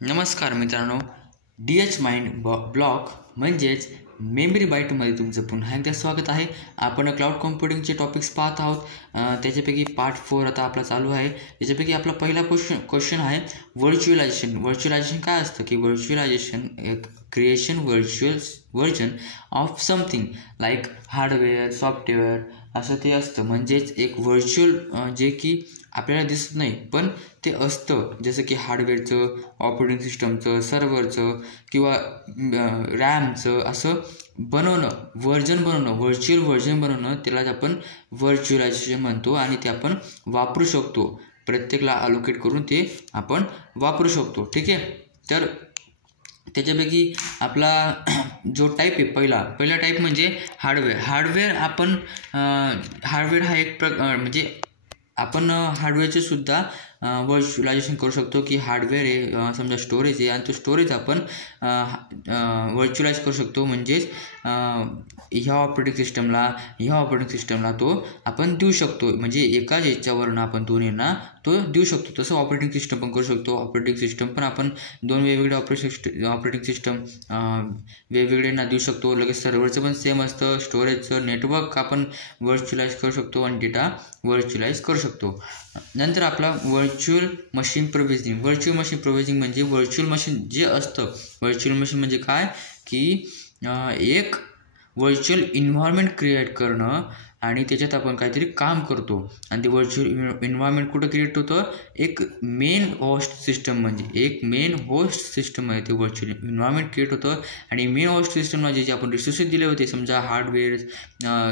नमस्कार मित्रांनो, DH mind blog म्हणजेच मेमरी बाईटमध्ये तुमचं पुन्हा एकदा स्वागत आहे. आपण क्लाउड कॉम्प्युटिंगचे टॉपिक्स पाहत आहोत. त्याच्यापैकी पार्ट 4 आता आपला चालू आहे. त्याच्यापैकी आपला पहिला क्वेश्चन आहे व्हर्च्युअलायझेशन. व्हर्च्युअलायझेशन काय असतं की व्हर्च्युअलायझेशन एक creation virtual version of something like hardware software असं ते असतं. म्हणजेच एक व्हर्च्युअल जे की आपल्याला दिसत नाही पण ते असतं, जसं की हार्डवेअरचं, ऑपरेटिंग सिस्टमचं, सर्व्हरचं किंवा रॅमचं असं बनवणं, व्हर्च्युअल व्हर्जन बनवणं, त्यालाच आपण व्हर्च्युअलायझेशन म्हणतो. आणि ते आपण वापरू शकतो, प्रत्येकाला अलोकेट करून ते आपण वापरू शकतो. ठीक आहे. तर त्याच्यापैकी आपला जो टाईप आहे पहिला टाईप म्हणजे हार्डवेअर हा एक म्हणजे आपण हार्डवेअरचे सुद्धा व्हर्च्युअलायझेशन करू शकतो. की हार्डवेअर आहे समजा स्टोरेज आहे आणि तो स्टोरेज आपण व्हर्च्युअलाइज करू शकतो. म्हणजेच ह्या ऑपरेटिंग सिस्टमला तो आपण देऊ शकतो. म्हणजे एकाच याच्यावरनं आपण दोन्हींना तो देऊ शकतो. तसं ऑपरेटिंग सिस्टम पण करू शकतो. ऑपरेटिंग सिस्टम पण आपण दोन वेगवेगळे ऑपरेटिंग सिस्टम वेगवेगळ्यांना देऊ शकतो. लगेच सर्व्हरचं पण सेम असतं. स्टोरेजचं नेटवर्क आपण व्हर्च्युअलाइज करू शकतो आणि डेटा व्हर्च्युअलाइज करू शकतो. नंतर आपला व्हर्च्युअल मशीन प्रोव्हिजनिंग म्हणजे व्हर्च्युअल मशीन जे असतं. व्हर्च्युअल मशीन म्हणजे काय की एक व्हर्च्युअल इन्व्हायरमेंट क्रिएट करणं आणि त्याच्यात आपण काहीतरी काम करतो. आणि ते व्हर्च्युअल इन्व्हायरमेंट कुठं क्रिएट होतं, एक मेन होस्ट सिस्टम आहे ते व्हर्च्युअल इन्व्हायरमेंट क्रिएट होतं. आणि मेन होस्ट सिस्टमला जे आपण रिसोर्सेस दिले होते, समजा hardware,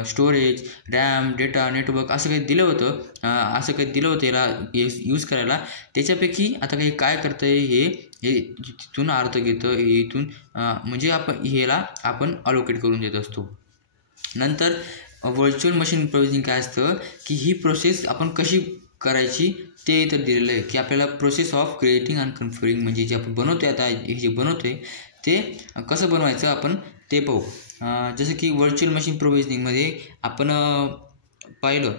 storage, RAM, data, network असं काही दिलं होतं याला यूज करायला. त्याच्यापैकी आता काही काय करतं हे तिथून अर्थ घेतं, इथून म्हणजे आपण अलोकेट करून देत असतो. नंतर व्हर्च्युअल मशीन प्रोव्हिजनिंग काय असतं की ही प्रोसेस आपण कशी करायची ते इथं दिलेलं आहे. की आपल्याला process of creating and configuring म्हणजे जे आपण बनवतोय, आता हे जे बनवतोय ते कसं बनवायचं आपण ते पाहू. जसं की व्हर्च्युअल मशीन प्रोव्हिजनिंगमध्ये आपण पाहिलं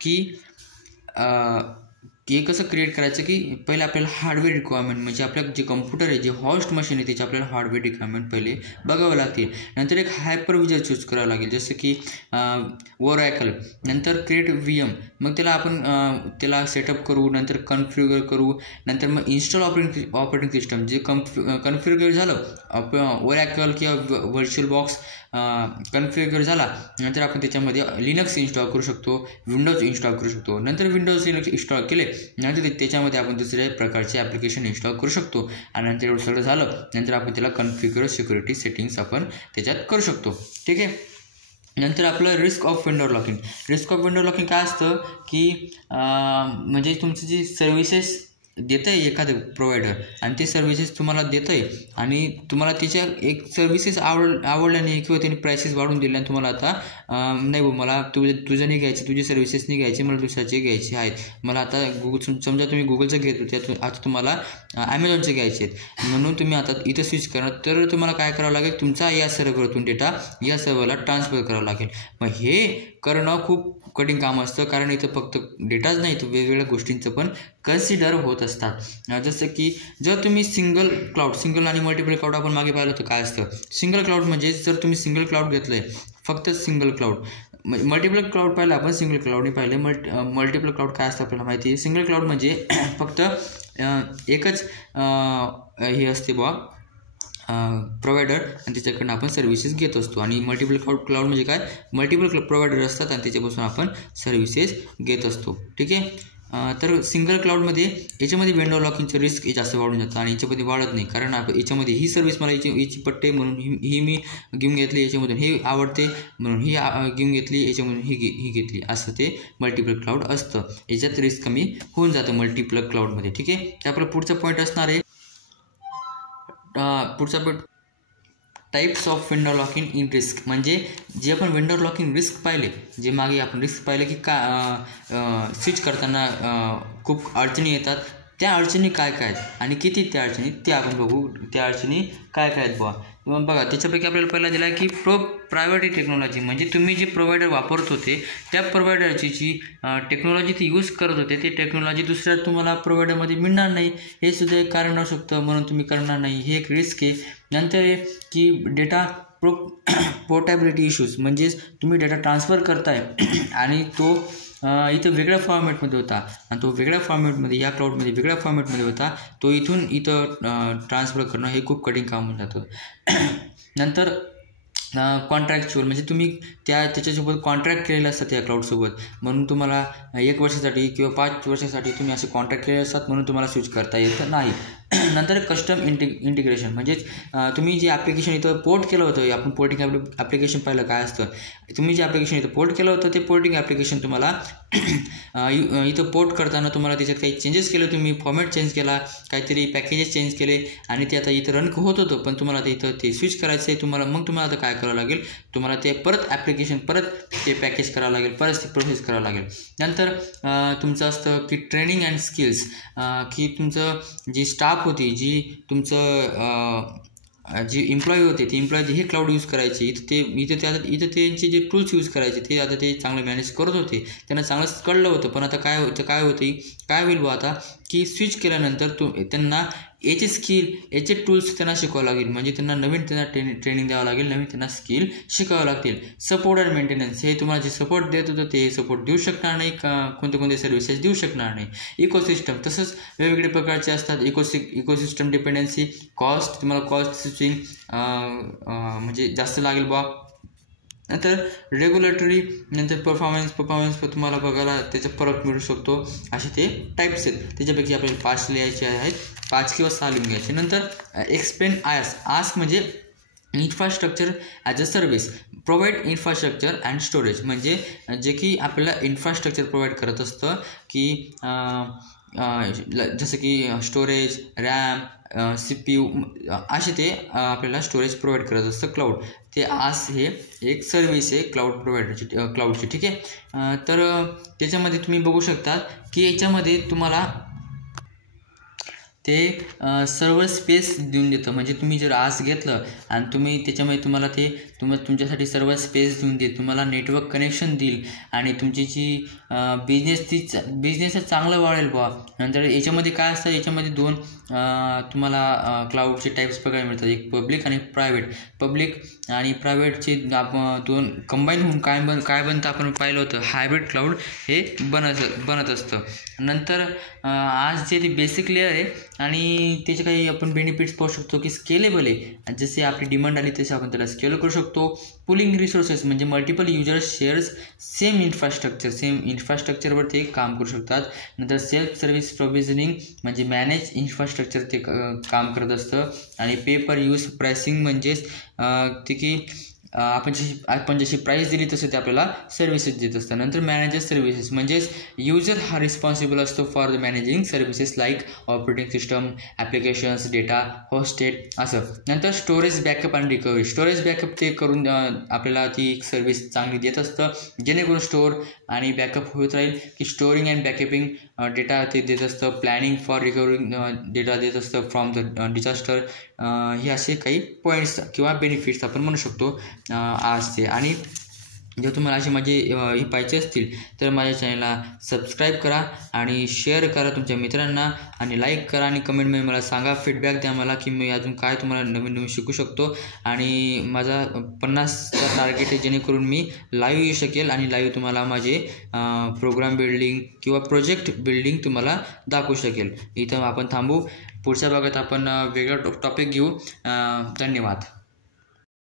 की हे कसं क्रिएट करायचं की पहिले आपल्याला हार्डवेअर रिक्वायरमेंट म्हणजे आपल्या जे कम्प्युटर आहे, जे होस्ट मशीन आहे, त्याचे आपल्याला हार्डवेअर रिक्वायरमेंट पहिले बघावं लागतील. नंतर एक हायपरविजर चूज करावं लागेल, जसं की ओरॅकल. नंतर क्रिएट VM, मग त्याला सेटअप करू, नंतर कन्फिगर करू. नंतर मग इन्स्टॉल ऑपरेटिंग सिस्टम जे कन्फिगर झालं ओरॅकल किंवा व्हर्च्युअल बॉक्स कन्फिगर झाला, नंतर आपण त्याच्यामध्ये लिनक्स इन्स्टॉल करू शकतो, विंडोज इन्स्टॉल करू शकतो. नंतर विंडोज लिनक्स इन्स्टॉल केले, नंतर त्याच्यामध्ये आपण दुसऱ्या प्रकारचे ॲप्लिकेशन इन्स्टॉल करू शकतो. आणि नंतर एवढं सगळं झालं, नंतर आपण त्याला कन्फिगर सिक्युरिटी सेटिंग्स आपण त्याच्यात करू शकतो. ठीक आहे. नंतर आपलं रिस्क ऑफ वेंडर लॉकिंग काय असतं की म्हणजे तुमचं जी सर्व्हिसेस देतं आहे एखादं प्रोव्हायडर आणि ते सर्व्हिसेस तुम्हाला देतं आहे आणि तुम्हाला त्याच्या एक सर्व्हिसेस आवडल्या नाही किंवा त्यांनी प्राइसेस वाढवून दिल्या आणि तुम्हाला आता नाही मला तुझं नाही घ्यायचं, तुझी सर्व्हिसेस नाही घ्यायची, मला दुसऱ्याचे घ्यायचे आहेत. मला आता समजा तुम्ही गुगलचं घेत होते, आता तुम्हाला ॲमेझॉनचे घ्यायचे आहेत, म्हणून तुम्ही आता इथं स्विच करणार. तर तुम्हाला काय करावं लागेल, तुमचा या सर्व्हरतून डेटा या सर्व्हरला ट्रान्सफर करावा लागेल. मग हे करणं खूप कठीण काम असतं, कारण इथं फक्त डेटाच नाही तर वेगवेगळ्या गोष्टींचं पण कन्सिडर होत असतात. जसं की जर तुम्ही सिंगल आणि मल्टिपल क्लाउड आपण मागे पाहिलं तर काय असतं. सिंगल क्लाउड म्हणजे जर तुम्ही सिंगल क्लाउड घेतलं आहे, फक्त सिंगल क्लाउड. मल्टिपल क्लाउड पाहिलं आपण, सिंगल क्लाउडने पाहिले. मल्टिपल क्लाउड काय असतं आपल्याला माहिती आहे. सिंगल क्लाउड म्हणजे फक्त एकच हे असते प्रोव्हायडर आणि त्याच्याकडनं आपण सर्व्हिसेस घेत असतो. आणि मल्टिपल क्लाउड म्हणजे काय, मल्टिपल प्रोव्हायडर असतात आणि त्याच्यापासून आपण सर्व्हिसेस घेत असतो. ठीक आहे. तर सिंगल क्लाउडमध्ये याच्यामध्ये वेंडर लॉकिंगचं रिस्क जास्त वाढून जातं आणि याच्यामध्ये वाढत नाही, कारण याच्यामध्ये ही सर्व्हिस मला याची पटते म्हणून ही मी घेऊन घेतली, याच्यामधून हे आवडते म्हणून ही घेऊन घेतली, याच्यामधून ही घेतली, असं ते मल्टिपल क्लाउड असतं. याच्यात रिस्क कमी होऊन जातं मल्टिपल क्लाउडमध्ये. ठीक आहे. तर आपला पुढचा पॉईंट असणार आहे types of vendor locking in risk. म्हणजे जे आपण वेंडर लॉकिंग रिस्क पाहिले, जे मागे आपण रिस्क पाहिले की स्विच करताना खूप अडचणी येतात, त्या अडचणी काय काय आहेत आणि किती त्या अडचणी ते आपण बघू. त्या अडचणी काय काय आहेत बुवा. मग बघा त्याच्यापैकी आपल्याला पहिला दिला आहे की प्रायव्हेट टेक्नॉलॉजी म्हणजे तुम्ही जे प्रोव्हायडर वापरत होते त्या प्रोव्हायडरची जी टेक्नॉलॉजी ती यूज करत होते ते टेक्नॉलॉजी दुसऱ्या तुम्हाला प्रोव्हायडरमध्ये मिळणार नाही, हे सुद्धा एक कारण असू शकतं, म्हणून तुम्ही करणार नाही, हे एक रिस्क आहे. नंतर की डेटा पोर्टेबिलिटी इश्यूज म्हणजेच तुम्ही डेटा ट्रान्सफर करताय आणि तो इथं वेगळ्या फॉर्मॅटमध्ये होता आणि तो वेगळ्या फॉर्मॅटमध्ये या क्लाउडमध्ये वेगळ्या फॉर्मॅटमध्ये होता, तो इथून इथं ट्रान्सफर करणं हे खूप कठीण काम होऊन जातं. नंतर कॉन्ट्रॅक्च्युअल म्हणजे तुम्ही त्याच्यासोबत कॉन्ट्रॅक्ट केलेले असतात त्या क्लाउडसोबत, म्हणून तुम्हाला 1 वर्षासाठी किंवा 5 वर्षासाठी तुम्ही असे कॉन्ट्रॅक्ट केलेले असतात, म्हणून तुम्हाला स्विच करता येत नाही. नंतर कस्टम इंटिग्रेशन म्हणजेच तुम्ही जे ॲप्लिकेशन इथं पोर्ट केलं होतं, आपण पोर्टिंग ॲप्लिकेशन पाहिलं काय असतं, तुम्ही जे ॲप्लिकेशन इथं पोर्ट केलं होतं ते पोर्टिंग ॲप्लिकेशन तुम्हाला इथं पोर्ट करताना तुम्हाला त्याच्यात काही चेंजेस केले, तुम्ही फॉर्मॅट चेंज केला, काहीतरी पॅकेजेस चेंज केले आणि ते आता इथं रन होत होतं, पण तुम्हाला ते इथं ते स्विच करायचं आहे तुम्हाला. मग तुम्हाला आता काय करावं लागेल, तुम्हाला ते परत ॲप्लिकेशन परत ते पॅकेज करावं लागेल, परत ती प्रोसेस करावं लागेल. नंतर तुमचं असतं की ट्रेनिंग अँड स्किल्स, की तुमचं जी स्टाफ होती, जी तुमचं जी एम्प्लॉई होते ते एम्प्लॉई हे क्लाउड यूज करायचे, इथं त्यांचे जे टूल्स यूज करायचे ते आता ते चांगलं मॅनेज करत होते, त्यांना चांगलंच कळलं होतं. पण आता काय होईल बुवा आता की स्विच केल्यानंतर त्यांना याचे स्किल याचे टूल्स त्यांना शिकावं लागेल, म्हणजे त्यांना ट्रेनिंग द्यावं लागेल, नवीन त्यांना स्किल शिकावं लागतील. सपोर्ट अँड मेंटेनन्स हे तुम्हाला जे सपोर्ट देत होतं ते सपोर्ट देऊ शकणार नाही, कोणते सर्व्हिसेस देऊ शकणार नाही. इकोसिस्टम तसंच वेगवेगळे प्रकारचे असतात. इकोसिस्टम डिपेंडन्सी, कॉस्ट, तुम्हाला कॉस्ट स्विचिंग म्हणजे जास्त लागेल बा. नंतर रेग्युलेटरी, नंतर परफॉर्मन्स तुम्हाला बघायला त्याचा फरक मिळू शकतो. असे ते टाईप्स आहेत, त्याच्यापैकी आपल्याला 5 लिहायचे आहेत, 5 किंवा 6 लिहून घ्यायचे. नंतर एक्सप्लेन आस म्हणजे infrastructure as a service, provide infrastructure and storage म्हणजे जे की आपल्याला इन्फ्रास्ट्रक्चर प्रोव्हाइड करत असतं की जसं की स्टोरेज, रॅम, CPU असे ते आपल्याला स्टोरेज प्रोव्हाइड करत असतं क्लाउड. ते आस हे एक सर्व्हिस आहे क्लाउडची, ठीक आहे. तर त्याच्यामध्ये तुम्ही बघू शकता की याच्यामध्ये तुम्हाला ते सर्व्हर स्पेस देऊन देतं, म्हणजे तुम्ही जर आस घेतलं आणि तुम्ही त्याच्यामध्ये तुम्हाला ते तुमच्यासाठी सर्व्हर स्पेस देऊन देईल, तुम्हाला नेटवर्क कनेक्शन देईल आणि तुमची जी बिझनेस चांगलं वाढेल बा. नंतर याच्यामध्ये काय असतं, याच्यामध्ये 2 तुम्हाला क्लाउडचे टाईप्स बघायला मिळतात, एक पब्लिक आणि प्रायव्हेट. पब्लिक आणि प्रायव्हेटचे 2 कंबाईन होऊन काय बनतं आपण पाहिलं होतं, हायब्रिड क्लाउड हे बनत असतं. नंतर आज जे ते बेसिक लेअर आहे आणि त्याचे काही आपण बेनिफिट्स पाहू शकतो की स्केलेबल आहे, जसे आपली डिमांड आली तसे आपण त्याला स्केल करू शकतो. पुलिंग रिसोर्सेस म्हणजे मल्टिपल युजर्स शेअर्स सेम इन्फ्रास्ट्रक्चरवर ते काम करू शकतात. नंतर सेल्फ सर्व्हिस प्रोव्हिजनिंग म्हणजे मॅनेज इन्फ्रास्ट्रक्चर ते काम करत असतं. आणि पे पर यूज प्राइसिंग म्हणजेच ते की आपण जशी प्राईस दिली तसं ते आपल्याला सर्व्हिसेस देत असतं. नंतर मॅनेजर सर्व्हिसेस म्हणजेच युजर हा रिस्पॉन्सिबल असतो for the managing services like operating system, applications, data, hosted असं. नंतर स्टोरेज बॅकअप आणि रिकव्हरी, स्टोरेज बॅकअप ते करून आपल्याला ती एक सर्व्हिस चांगली देत असतं, जेणेकरून स्टोअर आणि बॅकअप होत राहील. की स्टोरिंग अँड बॅकअपिंग डेटा ते देत असतं. प्लॅनिंग फॉर रिकव्हरिंग डेटा देत असतं फ्रॉम द डिझास्टर. हे असे काही पॉईंट्स किंवा बेनिफिट्स आपण म्हणू शकतो आजचे. आणि जर तुम्हाला असे माझे हे पाहिजे असतील तर माझ्या चॅनलला सबस्क्राईब करा आणि शेअर करा तुमच्या मित्रांना आणि लाईक करा आणि कमेंटमध्ये मला सांगा, फीडबॅक द्या मला की मी अजून काय तुम्हाला नवीन शिकू शकतो. आणि माझा 50चा टार्गेट आहे, जेणेकरून मी लाईव्ह येऊ शकेल आणि लाईव्ह तुम्हाला माझे प्रोग्राम बिल्डिंग किंवा प्रोजेक्ट बिल्डिंग तुम्हाला दाखवू शकेल. इथं आपण थांबू, पुढच्या भागात आपण वेगळा टॉपिक घेऊ. धन्यवाद.